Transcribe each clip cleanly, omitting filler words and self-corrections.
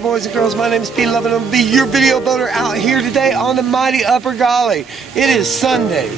boys and girls. My name is Pete Lovin. I'm going to be your video boater out here today on the mighty Upper Golly. It is Sunday.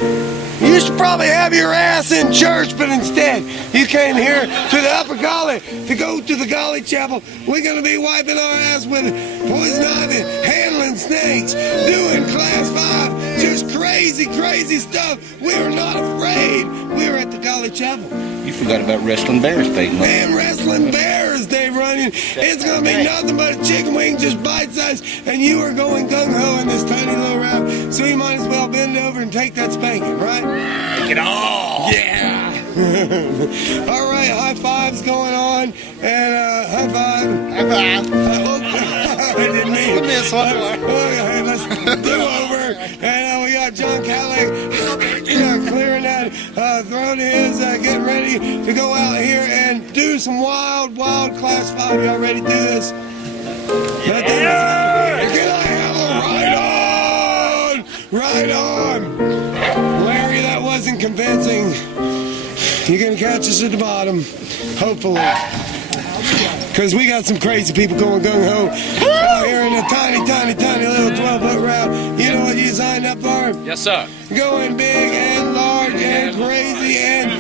You should probably have your ass in church, but instead you came here to the Upper Golly to go to the Golly Chapel. We're going to be wiping our ass with poison ivy, handling snakes, doing class 5, just crazy, crazy stuff. We are not afraid. We are at the Golly Chapel. You forgot about wrestling bears, Peyton. Man, wrestling bears day running. It's going to be nothing but a chicken wing, just bite-sized, and you are going gung-ho in this tiny little raft, so you might as well bend over and take that spanking, right? Take it all! Yeah! All right, high fives going on, and high five. High five. I didn't mean this one. Okay, let's do over. And we got John Cadillac clearing that throat his, getting ready to go out here and do some wild class 5. Y'all ready to do this? Yeah. Can I have a right on? Larry, that wasn't convincing. You're going to catch us at the bottom, hopefully. Because we got some crazy people going gung-ho out here in a tiny little 12-foot round. You know what you signed up for? Yes, sir. Going big and large and crazy and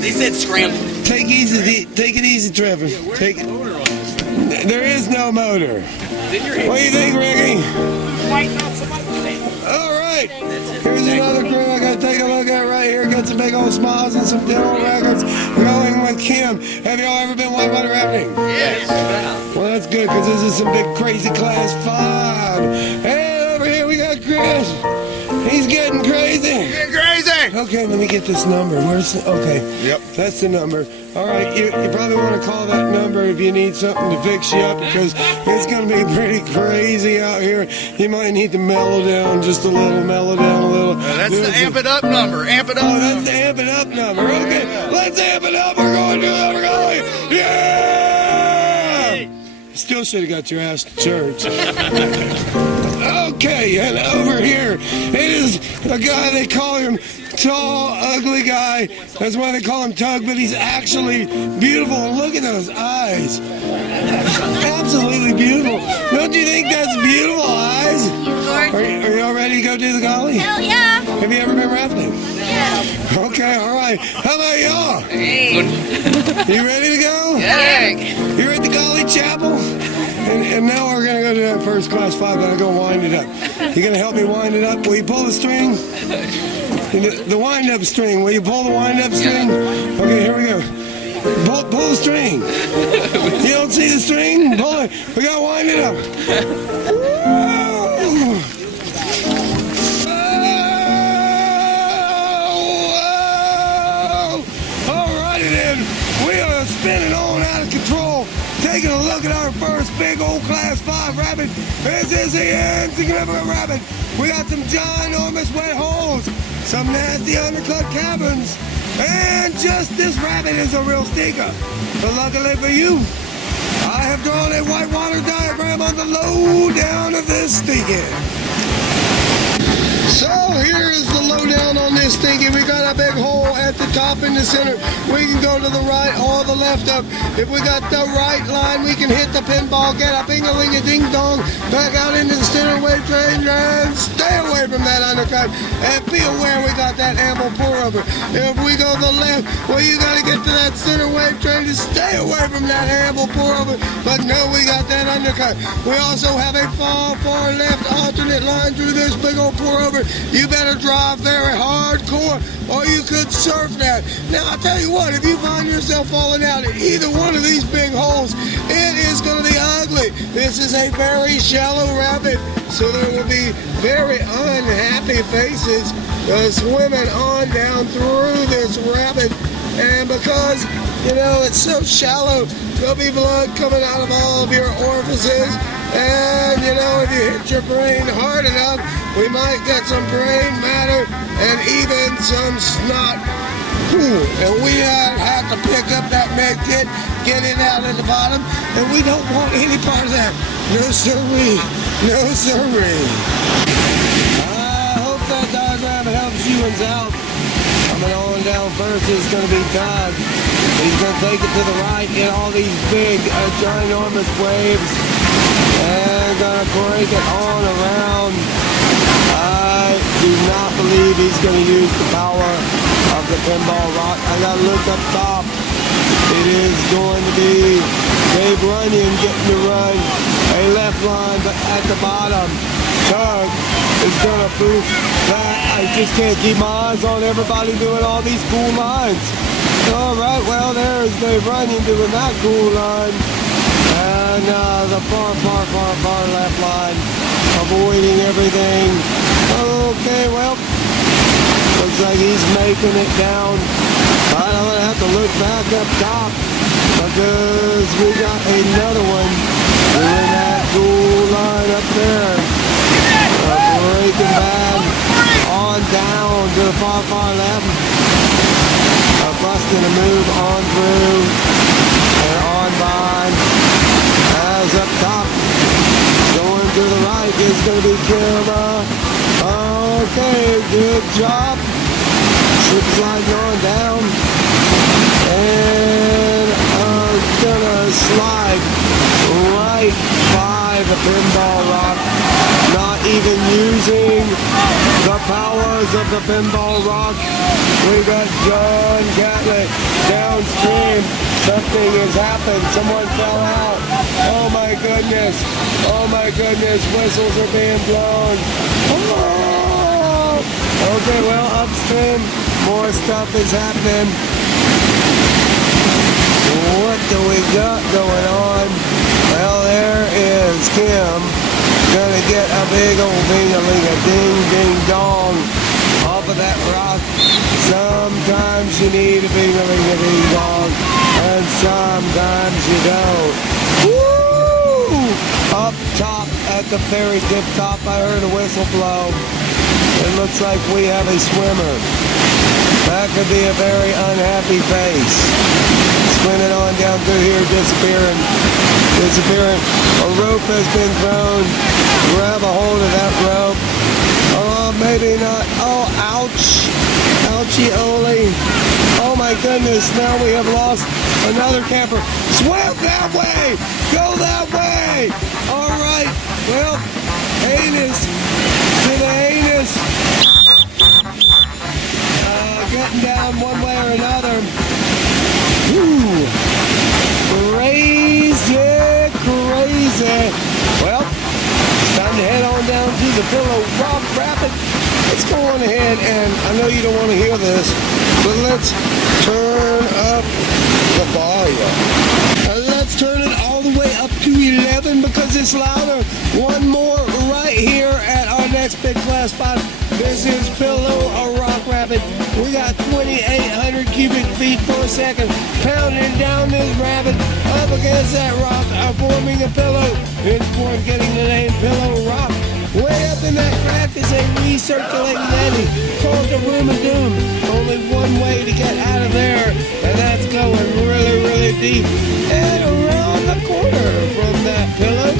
they said scramble. Take it easy, Trevor. Take it. There is no motor. What do you think, Ricky? All right. Here's another crew I gotta take a look at right here. Got some big old smiles and some dental records. Going with Kim. Have y'all ever been whitewater rafting? Yes. Well, that's good because this is some big crazy class 5. And over here we got Chris. He's getting crazy. Getting crazy! Okay, let me get this number. Where's the, okay. Yep. That's the number. All right, you probably want to call that number if you need something to fix you up because it's going to be pretty crazy out here. You might need to mellow down just a little, That's the amp it up number. Amp it up. Oh, that's the amp it up number. Okay, let's amp it up. We're going to it. We're going. Yeah! Still should have got your ass to church. Okay, and over here, it is a guy, they call him tall, ugly guy. That's why they call him Tug, but he's actually beautiful. And look at those eyes. Absolutely beautiful. Don't you think that's beautiful eyes? Are y'all ready to go do the Golly? Hell yeah. Have you ever been rafting? Yeah. Okay, all right. How about y'all? Hey. You ready to go? Yeah. You're at the Golly Chapel? And now we're going to go to that first class 5, but I'm going to wind it up. You going to help me wind it up? Will you pull the string? The wind-up string. Will you pull the wind-up string? Okay, here we go. Pull the string. You don't see the string? Pull it. We got to wind it up. All righty then. We are spinning on out of control. Taking a look at our first big old class 5 rabbit. This is the insignificant rabbit. We got some ginormous wet holes, some nasty undercut cabins, and just this rabbit is a real stinker. But luckily for you, I have drawn a whitewater diagram on the lowdown of this stinking. So here is the lowdown on this thinking. We got a big hole at the top in the center. We can go to the right or the left of. If we got the right line, we can hit the pinball, get a ping-a-ling-a-ding-dong, back out into the center wave train, and stay away from that undercut. And be aware we got that amble pour over. If we go to the left, well, you got to get to that center wave train to stay away from that amble pour over. But no, we got that undercut. We also have a far left alternate line through this big old pour over. You better drive very hardcore or you could surf that. Now, I'll tell you what, if you find yourself falling out in either one of these big holes, it is going to be ugly. This is a very shallow rapid, so there will be very unhappy faces swimming on down through this rapid. And because, you know, it's so shallow, there'll be blood coming out of all of your orifices. And, you know, if you hit your brain hard enough, we might get some brain matter and even some snot. And we have to pick up that med kit, get it out at the bottom, and we don't want any part of that. No sirree. No sirree. I hope that diagram helps you out. Coming on down first is going to be Todd. He's going to take it to the right in all these big, ginormous waves. And gonna break it on around. I do not believe he's gonna use the power of the pinball rock. I gotta look up top. It is going to be Dave Runyon getting to run a left line, but at the bottom, Tug is going to prove that I just can't keep my eyes on everybody doing all these cool lines. All right, well, there's Dave Runyon doing that cool line. And the far left line, avoiding everything. Okay, well, looks like he's making it down. I'm going to have to look back up top because we got another one doing that cool line up there. Breaking bad on down to the far left. Busting a move on through and on by. As up top, going to the right is going to be Kim. Okay, good job. Slip sliding on down. And gonna slide right by the pinball rock. Not even using the powers of the pinball rock. We got John Catlett downstream. Something has happened. Someone fell out. Oh my goodness. Oh my goodness. Whistles are being blown. Oh! Okay, well, upstream, more stuff is happening. What do we got going on? Well, there is Kim. Gonna get a big old ding-a-ling-a-ding-ding-dong off of that rock. Sometimes you need a ding-a-ling-a-ding-dong, and sometimes you don't. Woo! Up top at the very tip top, I heard a whistle blow. It looks like we have a swimmer. That could be a very unhappy face. Swimming on down through here, disappearing. A rope has been thrown. Grab a hold of that rope. Oh, maybe not. Oh, ouch. Ouchie Oli. Oh my goodness, now we have lost another camper. Swim that way! Go that way! All right, well, anus to the anus. Getting down one way or another. Woo! Crazy. Well, it's time to head on down to the Pillow Rock Rapid. Let's go on ahead, and I know you don't want to hear this, but let's turn up the volume. Let's turn it all the way up to 11 because it's louder. One more right here at our next big class spot. This is Pillow Rock Rapid. We got 2,800 cubic feet per second pounding down this rapid up against that rock, forming a pillow. Henceforth getting the name Pillow Rock. Way up in that crack is a recirculating eddy called the Room of Doom. Only one way to get out of there, and that's going really deep. And around the corner from that pillow,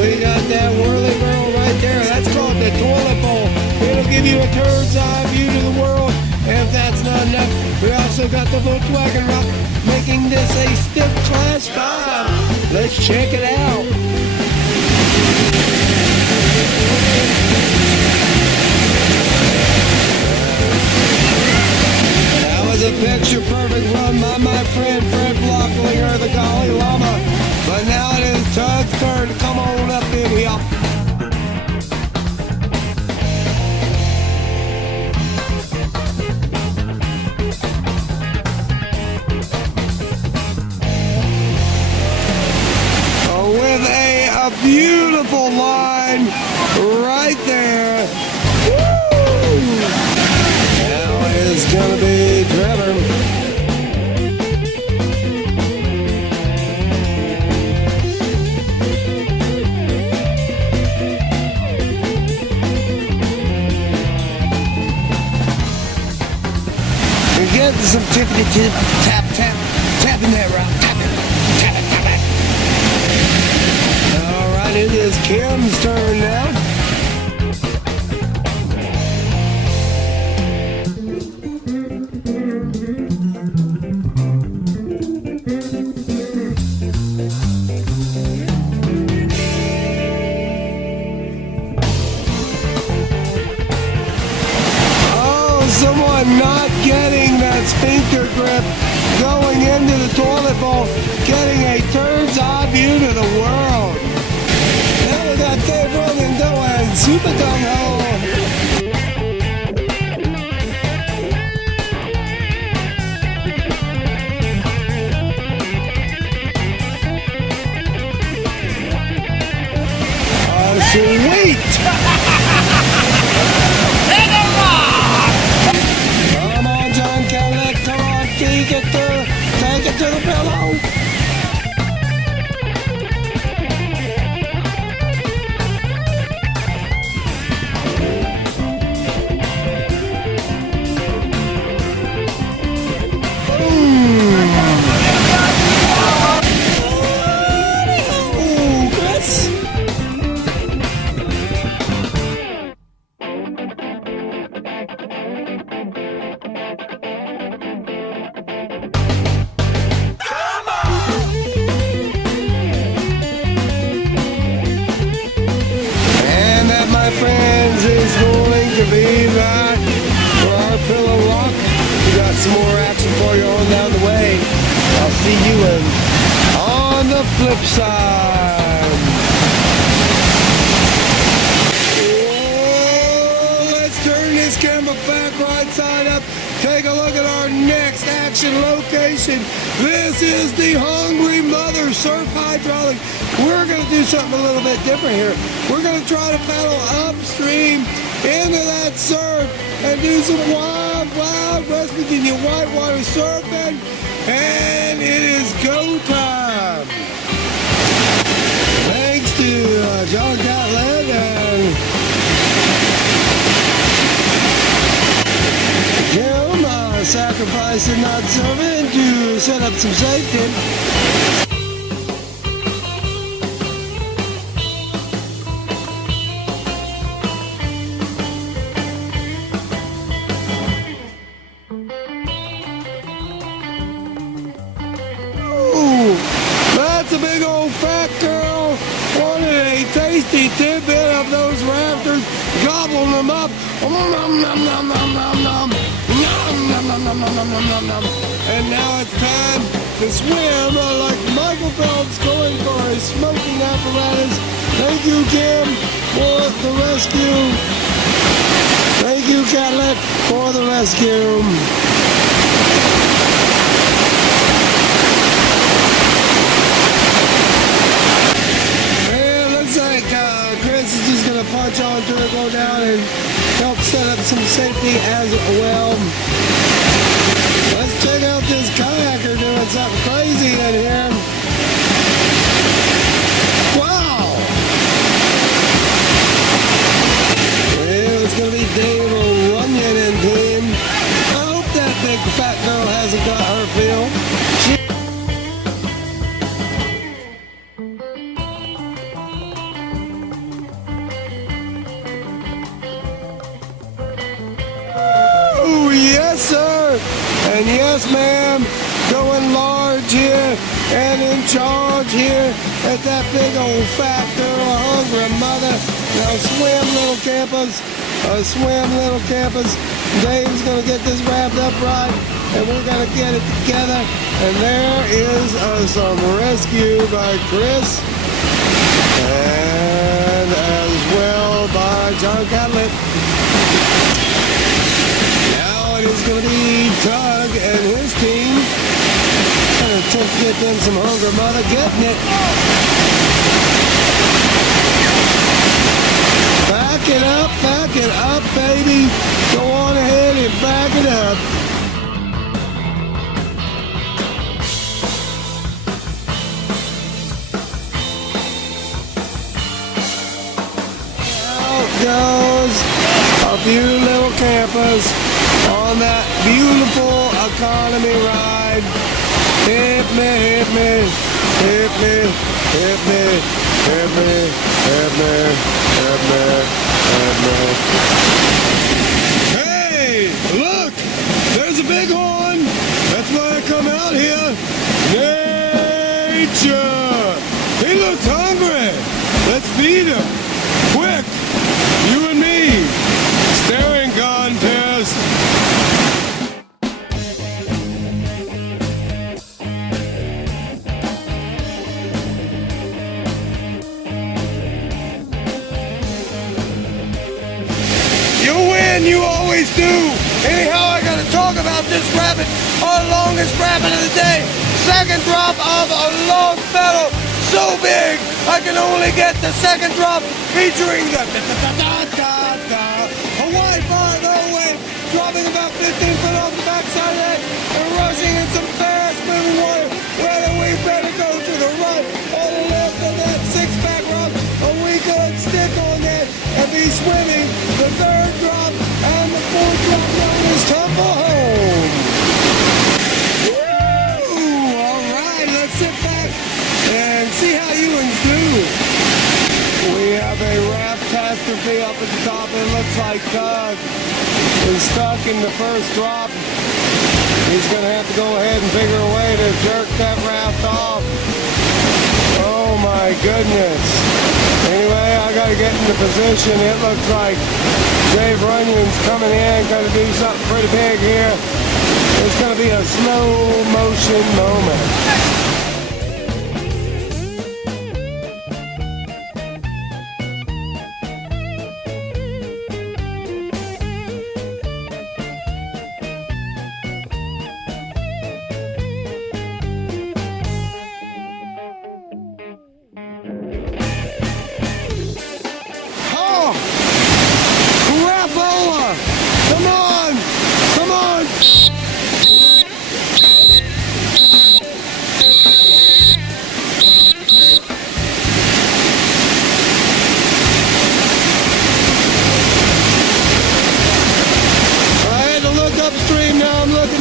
we got that whirly whirl right there. That's called the toilet bowl. It'll give you a bird's eye view to the world. And if that's not enough, we also got the Volkswagen Rock, making this a stiff class 5. Let's check it out. That was a picture perfect run by my friend Fred Blocklinger, the Golly Llama. But now it is Tug's turn to come on up in here. A beautiful line right there. Woo! Now it is going to be Trevor. We're getting some tippity-tip, tapping that rock. It is Kim's turn now. someone not getting that sphincter grip, going into the toilet bowl, getting a bird's eye view to the world. Now we got Dave Rogan doing Super Gung Ho. Sweet! Come on, John Kelly, come on, take it to the pillow. Oh, Chris. My friends, is going to be that for our pillow walk. We got some more action for you on down the way. I'll see you on the flip side. Oh, let's turn this camera back right side up. Take a look at our next action location. This is the Hungry Mother Surf Hydraulic. We're going to do something a little bit different here. We're going to try to paddle upstream into that surf and do some wild West Virginia whitewater surfing. And it is go time. Thanks to John Catlett and Jim sacrificing not surfing to set up some safety. That's a big old fat girl. Wanted a tasty tidbit of those rafters. Gobbling them up. Nom, nom, nom, nom, nom, nom. Nom, nom, nom, nom, nom, nom, nom, nom. And now it's time to swim like Michael Phelps going for a smoking apparatus. Thank you, Jim, for the rescue. Thank you, Catlett, for the rescue. Chris is just going to punch on to it, go down and help set up some safety as well. Let's check out this kayaker doing something crazy in here. Wow! Well, it's going to be Dave Runyon and team. I hope that big fat girl hasn't got her feel. And yes, ma'am, going large here and in charge here at that big old fat girl, hungry mother. Now swim, little campers, swim, little campers. Dave's going to get this wrapped up right, and we're going to get it together. And there is some rescue by Chris, and as well by John Catlett. It's going to be Tug and his team. Going to attempt to get them some hungry mother. Getting it. Back it up, baby. Go on ahead and back it up. Out goes a few little campers on that beautiful economy ride. Hit me, hit me, hit me, hit me, hit me, hit me, hit me, hit me. Hey, look, there's a big horn. That's why I come out here. Nature. He looks hungry. Let's feed him. Quick, you and me. Staring contest. about this rabbit, our longest rabbit of the day. Second drop of a long fellow, so big I can only get the second drop featuring the Hawaii 5-0 wave, dropping about 15 foot off the backside of that and rushing in some fast moving water. Whether we better go to the right or the left of that six-pack rock, or we could stick on that and be swimming the third drop and the fourth drop down this tumble home. Woo! All right, let's sit back and see how you do. We have a raft catastrophe up at the top. It looks like Doug is stuck in the first drop. He's going to have to go ahead and figure a way to jerk that raft off. Oh my goodness. Anyway, I got to get into position. It looks like Dave Runyon's coming in, going to do something pretty big here. It's going to be a slow motion moment.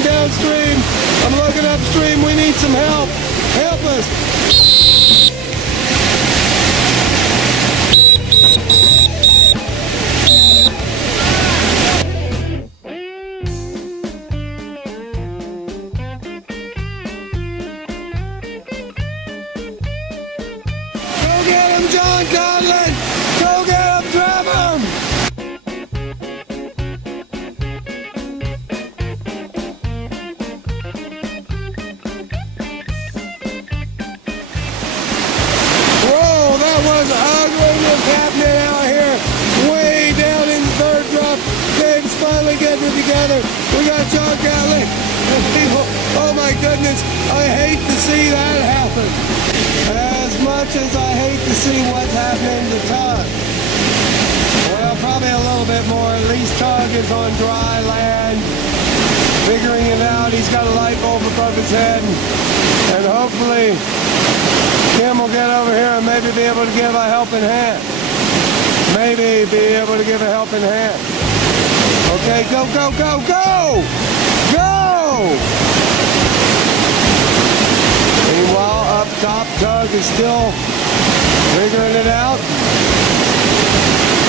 Downstream. I'm looking upstream. We need some help. Help us. Go get him, John Conlon. Go get him, Trevor. Happening out here, way down in the third drop. Dave's finally getting it together. We got John Catley and people. Oh my goodness, I hate to see that happen. As much as I hate to see what's happening to Tug. Well, probably a little bit more. At least Tug is on dry land, figuring it out. He's got a light bulb above his head, and hopefully Kim will get over here and maybe be able to give a helping hand. Maybe be able to give a helping hand. Okay, go, go, go, go! Go! Meanwhile, up top, Tug is still figuring it out.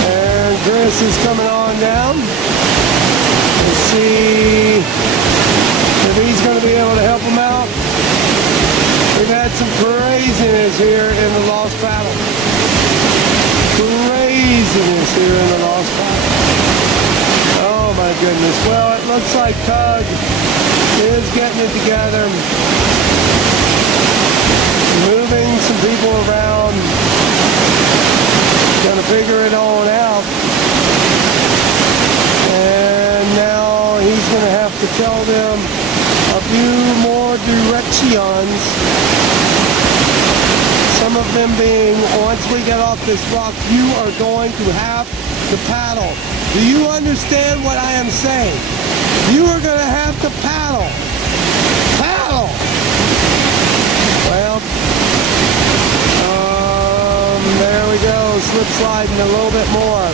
And Chris is coming on down. Let's see if he's going to be able to help him out. We've had some craziness here in the Lost Battle. Craziness here in the Lost Battle. Oh my goodness. Well, it looks like Tug is getting it together. Moving some people around. Gonna figure it all out. And now he's gonna have to tell them a few more directions. Some of them being, once we get off this rock, you are going to have to paddle. Do you understand what I am saying? You are going to have to paddle. Paddle! Well, there we go. Slip sliding a little bit more.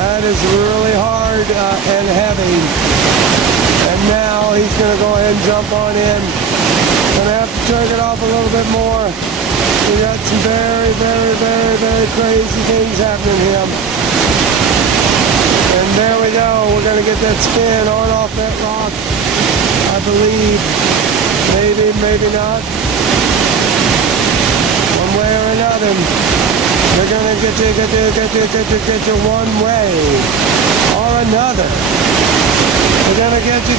That is really hard and heavy. And now he's going to go ahead and jump on in. Gonna have to turn it off a little bit more. We got some very, very, very, very crazy things happening here. And there we go. We're gonna get that spin on off that rock. I believe. Maybe, maybe not. One way or another. They're gonna get you one way or another. They're gonna get you.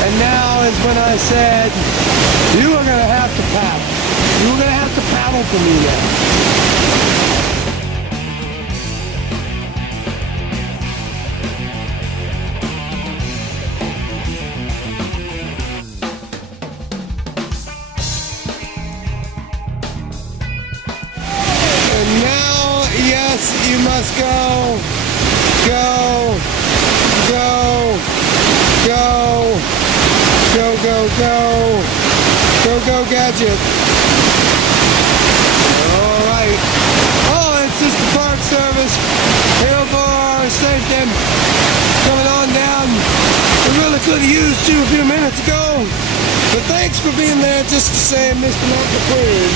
And now is when I said, you are gonna have to paddle. You're gonna have to paddle for me now. Let's go. Go. Go. Go. Go, go, go. Go, go, Gadget. All right. Oh, it's just the Park Service here for our station. Coming on down. We really could have used you a few minutes ago. But thanks for being there just to say, Mr. Michael Queen.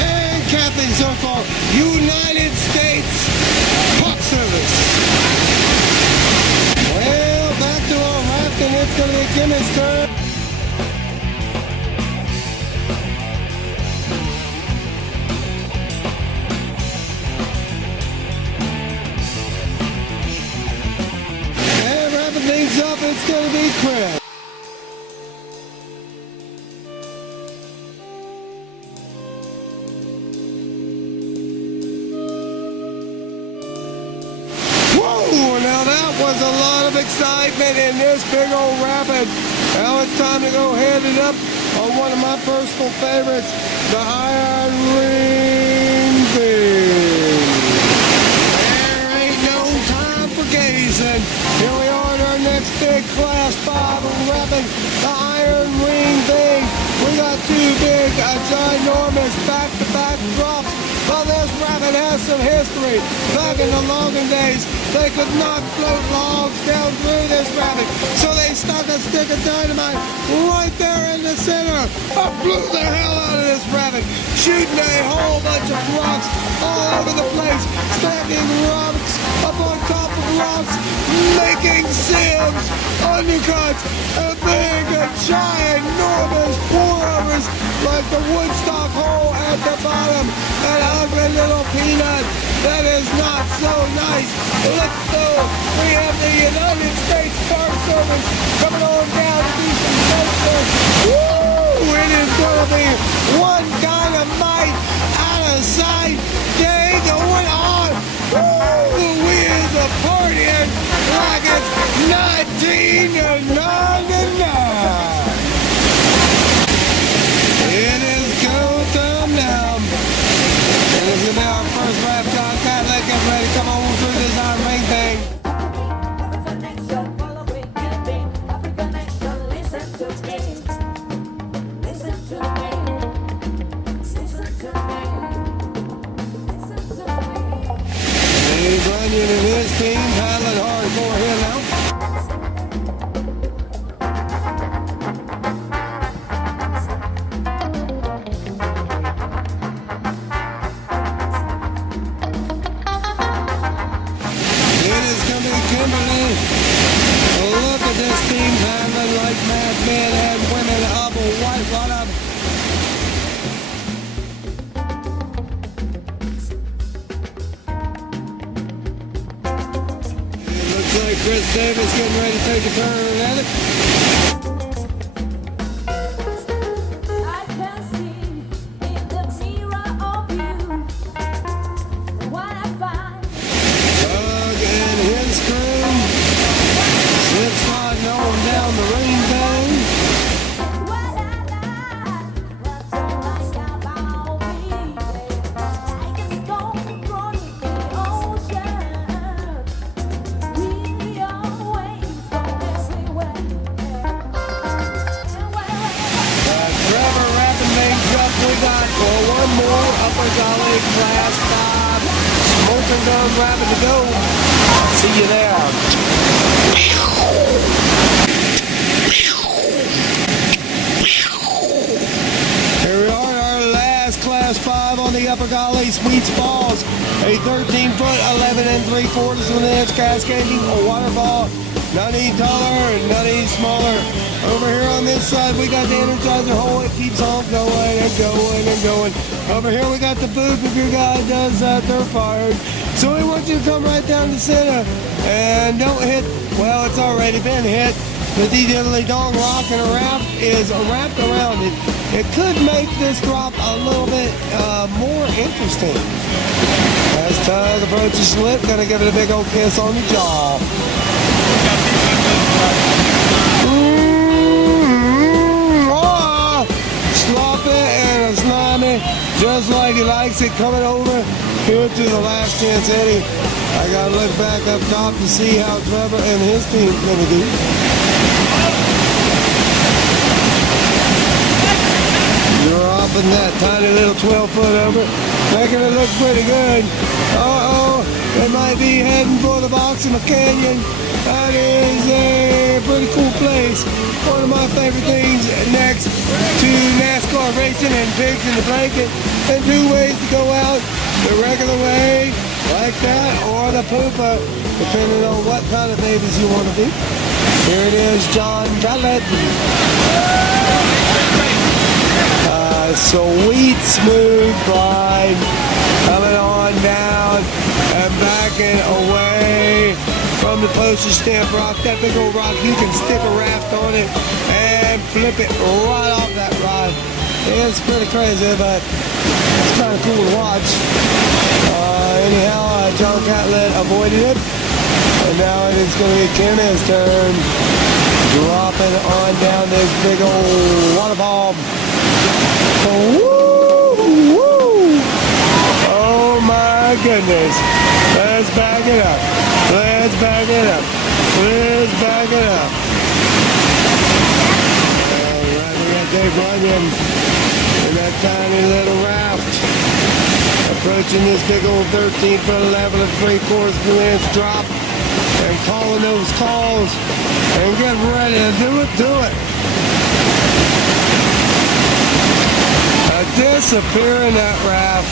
And Kathleen Zirkle, United States Park Service. Well, back to our rafting. It's going to be Kimmy's turn. And wrapping things up, it's going to be Chris. Was a lot of excitement in this big old rapid. Now it's time to go head it up on one of my personal favorites, the Iron Ring Thing. There ain't no time for gazing. Here we are at our next big Class 5 rapid, the Iron Ring Thing. We got two big, ginormous back-to-back drops. Well, this rapid has some history. Back in the logging days, they could not float logs down through this rapid, so they stuck a stick of dynamite right there in the center. I blew the hell out of this rapid, shooting a whole bunch of rocks all over the place, stacking rocks up on top of rocks, making sieves, undercuts, and big, giant, enormous pour-overs like the Woodstock hole at the bottom. That ugly little peanut that is not so nice. Let's go. We have the United States Park Service coming on down to do some testing. Woo! It is going to be one dynamite out of sight day going on. Woo! We is a partying like it's 1999. It is go time now. And this is our first rap. John Cadillac, get ready. Come on through this Iron Ring Thing. African nation, follow me, African nation, listen to me. Listen to me. Listen to me. Listen to me. Dave Runyon and his team paddling hardcore here now. Look at this team handling like mad men and women of a white water. It looks like Chris Davis getting ready to take a turn at it. I can see in the mirror of you what I find. Doug and his crew slip sliding on down the ring thing. What I like, what you like about me. Like a stone thrown in the ocean. We always go everywhere. Trevor wrapping things up. We got one more Upper Gully Class 5 smoking gun rapid to go. See you there. Here we are, our last Class 5 on the Upper Gully Sweets Falls. A 13-foot, 11 3/4 with an inch cascading waterfall. None any taller and none any smaller. Over here on this side, we got the Energizer hole. It keeps on going and going and going. Over here, we got the booth if your guy does dirt fired. So we want you to come right down the center and don't hit, well, it's already been hit. The diddly dong rock and a raft is wrapped around it. It could make this drop a little bit more interesting. As Tug approaches slip, gonna give it a big old kiss on the jaw. Sloppy and a slimy, just like he likes it, coming over here to the last chance Eddie. I gotta look back up top to see how Trevor and his team's gonna do. Dropping that tiny little 12-foot over, making it look pretty good. Uh-oh, they might be heading for the bottom of Canyon. That is a pretty cool place. One of my favorite things next to NASCAR racing and pigs in the blanket. And two ways to go out, the regular way, like that, or the pooper, depending on what kind of babies you want to be. Here it is, John Gallet. Sweet, smooth glide, coming on down and backing away from the postage stamp rock. That big old rock, you can stick a raft on it and flip it right off that rod. It's pretty crazy, but it's kind of cool to watch. Anyhow, John Catlett avoided it, and now it is going to be Kenna's turn, dropping on down this big old waterfall. Woo, woo. Oh my goodness. Let's back it up. Let's back it up. Let's back it up. Alright, we got Dave Runyon in that tiny little raft. Approaching this big old 13-foot 11 and 3/4 inch drop and calling those calls and getting ready to do it. Disappear in that raft,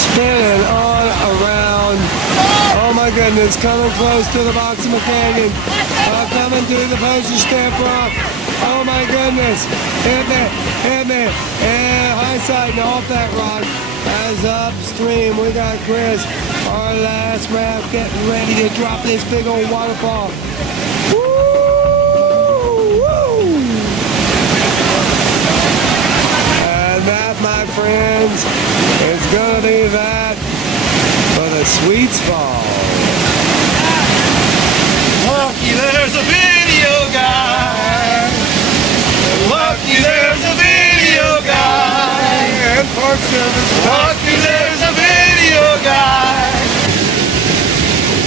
spinning on around. Oh my goodness, coming close to the bottom of Canyon. Coming to the postage stamp rock. Oh my goodness, hit me, and high side off that rock. As upstream, we got Chris, our last raft, getting ready to drop this big old waterfall. That, my friends, is gonna be that for the Sweets Fall. Lucky there's a video guy. Lucky there's a video guy. And Park Service. Lucky there's a video guy.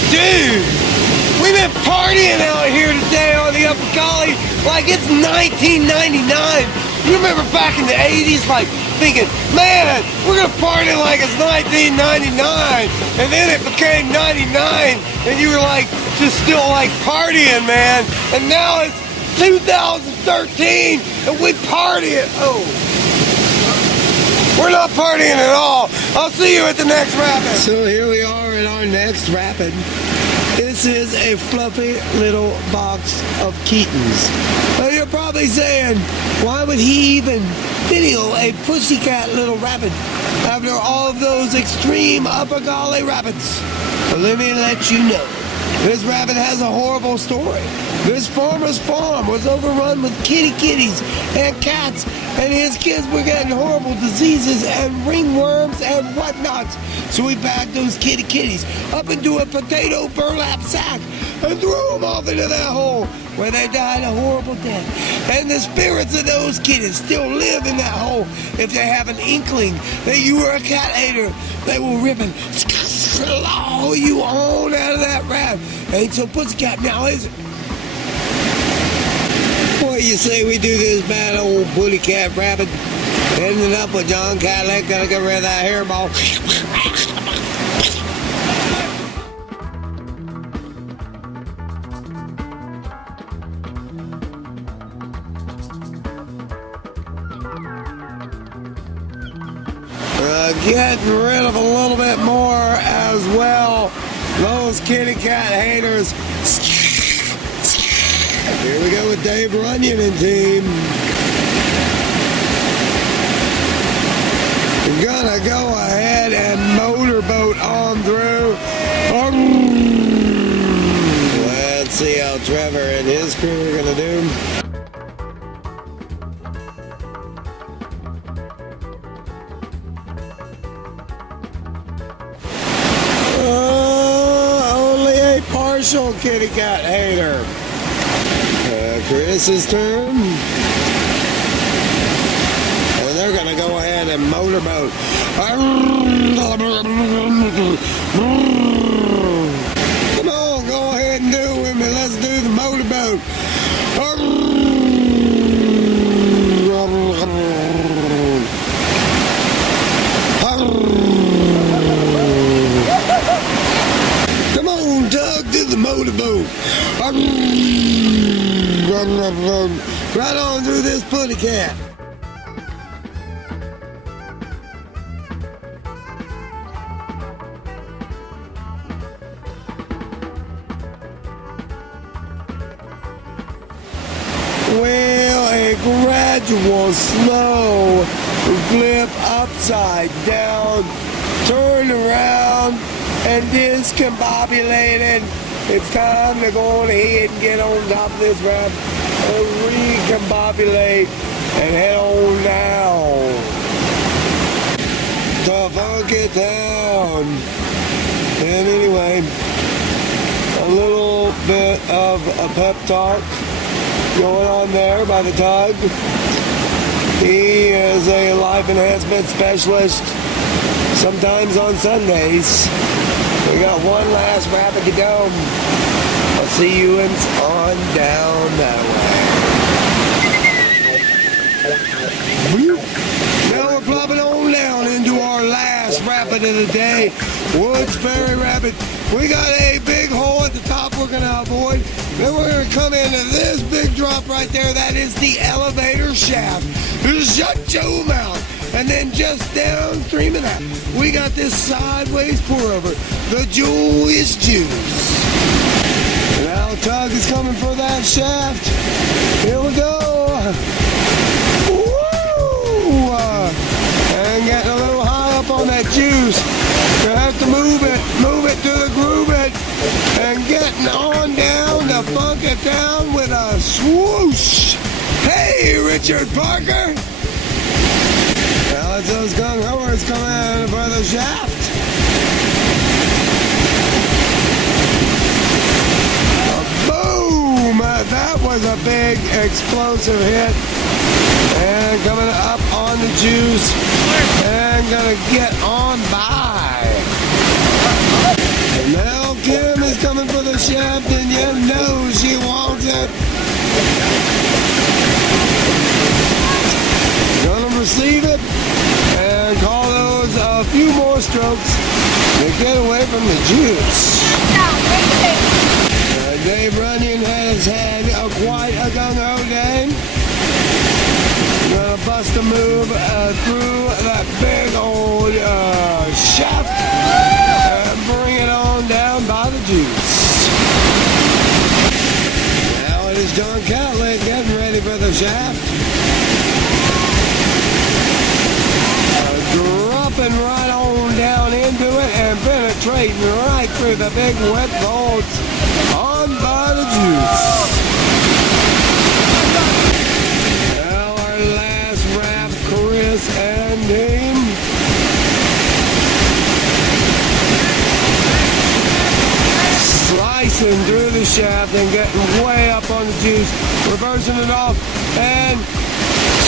Dude, we've been partying out here today on the Upper Gully like it's 1999. You remember back in the 80s, like thinking, man, we're gonna party like it's 1999, and then it became 99, and you were like, just still like partying, man. And now it's 2013, and we partying. Oh, we're not partying at all. I'll see you at the next rapid. So here we are at our next rapid. This is a fluffy little box of kittens. Now you're probably saying, why would he even video a pussycat little rabbit after all of those extreme Upper Gully rapids? Well, let me let you know. This rabbit has a horrible story. This farmer's farm was overrun with kitties and cats, and his kids were getting horrible diseases and ringworms and whatnots. So we bagged those kitties up into a potato burlap sack and threw them off into that hole where they died a horrible death. And the spirits of those kitties still live in that hole. If they have an inkling that you are a cat hater, they will rip and claw you on out of that raft. Ain't so pussycat now, is it? What do you say we do this bad old booty cat rabbit? Ending up with John Cadillac, gotta get rid of that hairball. Getting rid of a little bit more as well. Those kitty cat haters. Here we go with Dave Runyon and team. We're gonna go ahead and motorboat on through. Let's see how Trevor and his crew are gonna do. Only a partial kitty cat hater. Chris's turn. And they're going to go ahead them motorboat. Come on, go ahead and do it with me. Let's do the motorboat. Come on, Doug, do the motorboat. Right on through this putty cat. Well, a gradual, slow flip upside down, turn around, and discombobulated. It's time to go ahead and get on top of this ramp and recombobulate and head on down to Funky Town. And anyway, a little bit of a pep talk going on there by the Tug. He is a life enhancement specialist, sometimes on Sundays. We got one last rapid to go. I'll see you on down that way. Now we're plopping on down into our last rapid of the day, Woods Ferry Rapid. We got a big hole at the top we're going to avoid. Then we're going to come into this big drop right there. That is the elevator shaft. Shut your mouth. And then just downstream of that, we got this sideways pour over, the Joyous Juice. Now Tug is coming for that shaft. Here we go. Woo! And getting a little high up on that juice. Gonna have to move it to the groove it, and getting on down to Funk It Down with a swoosh. Hey, Richard Parker. Now it's those gung-hoers coming for the shaft. Boom! That was a big explosive hit. And coming up on the juice. And gonna get on by. And now Kim is coming for the shaft, and you know she wants it. Gonna receive it and call those a few more strokes to get away from the juice. Dave Runyon has had quite a gung-ho day. Gonna bust a move through that big old shaft and bring it on down by the juice. Now it is John Catlett getting ready for the shaft. Dropping right on down into it and penetrating right through the big wet bolts on by the juice. Now our last wrap, Chris and Dame. Slicing through the shaft and getting way up on the juice, reversing it off and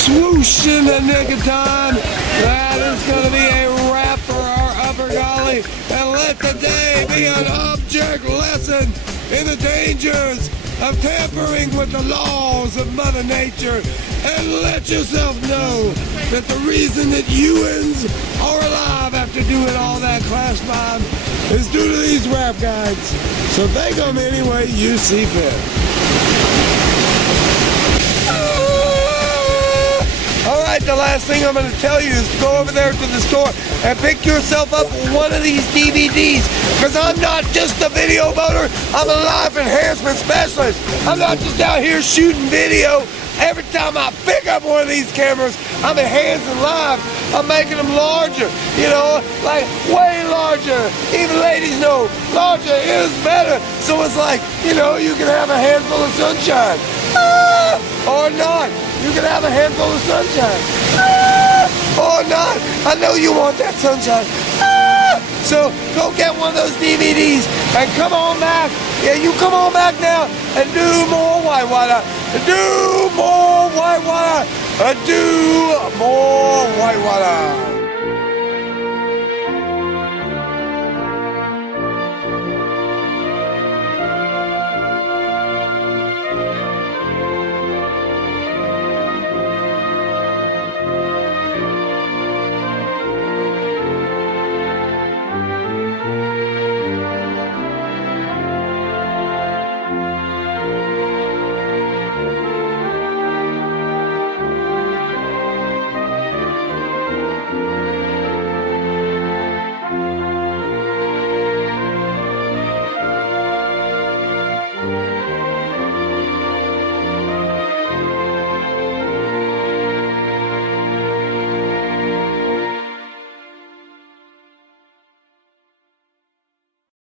swoosh in the nick of time. That is going to be a wrap for our upper gully. And let the day be an object lesson in the dangers of tampering with the laws of Mother Nature. And let yourself know that the reason that humans are alive after doing all that Class 5 is due to these rap guides. So take them any way you see fit. Alright, the last thing I'm going to tell you is to go over there to the store and pick yourself up one of these DVDs. Because I'm not just a video boater, I'm a life enhancement specialist. I'm not just out here shooting video. Every time I pick up one of these cameras, I'm enhancing lives. I'm making them larger, you know, like way larger. Even ladies know larger is better. So it's like, you know, you can have a handful of sunshine. Or not. You can have a handful of sunshine. Or not. I know you want that sunshine. So go get one of those DVDs and come on back. Yeah, you come on back now and do more whitewater. Do more whitewater. Adieu, more whitewater.